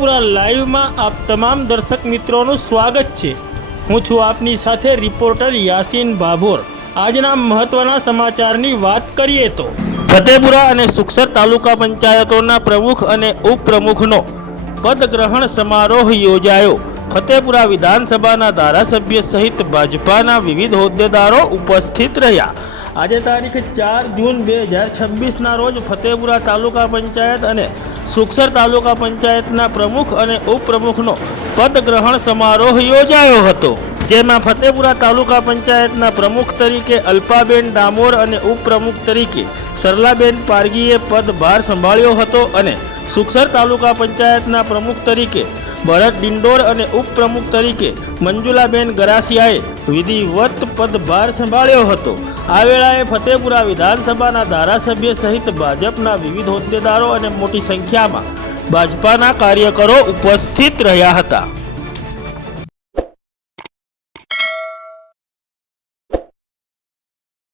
ફતેપુરા લાઈવમાં આપ તમામ દર્શક મિત્રોનું સ્વાગત છે। હું છું આપની સાથે રિપોર્ટર યાસીન ભાભોર। આજના મહત્વના સમાચારની વાત કરીએ તો ફતેપુરા અને સુખસર તાલુકા પંચાયતોના પ્રમુખ અને ઉપપ્રમુખનો પદગ્રહણ સમારોહ યોજાયો। ફતેપુરા વિધાનસભાના ધારાસભ્ય સહિત ભાજપાના વિવિધ હોદ્દેદારો ઉપસ્થિત રહ્યા। આજે તારીખ 4 જૂન 2026ના રોજ ફતેપુરા તાલુકા પંચાયત અને સુખસર તાલુકા પંચાયતના પ્રમુખ અને ઉપપ્રમુખનો પદગ્રહણ સમારોહ યોજાયો હતો, જેમાં ફતેપુરા તાલુકા પંચાયતના પ્રમુખ તરીકે અલ્પાબેન ડામોર અને ઉપપ્રમુખ તરીકે સરલાબેન પારગીએ પદભાર સંભાળ્યો હતો અને સુખસર તાલુકા પંચાયતના પ્રમુખ તરીકે ભરત ડિંડોર અને ઉપપ્રમુખ તરીકે મંજુલાબેન ગરાસિયાએ વિધિવત પદભાર સંભાળ્યો હતો। આ વેળાએ ફતેપુરા વિધાનસભાના ધારાસભ્ય સહિત ભાજપના વિવિધ હોદ્દેદારો અને મોટી સંખ્યામાં ભાજપાના કાર્યકરો ઉપસ્થિત રહ્યા હતા।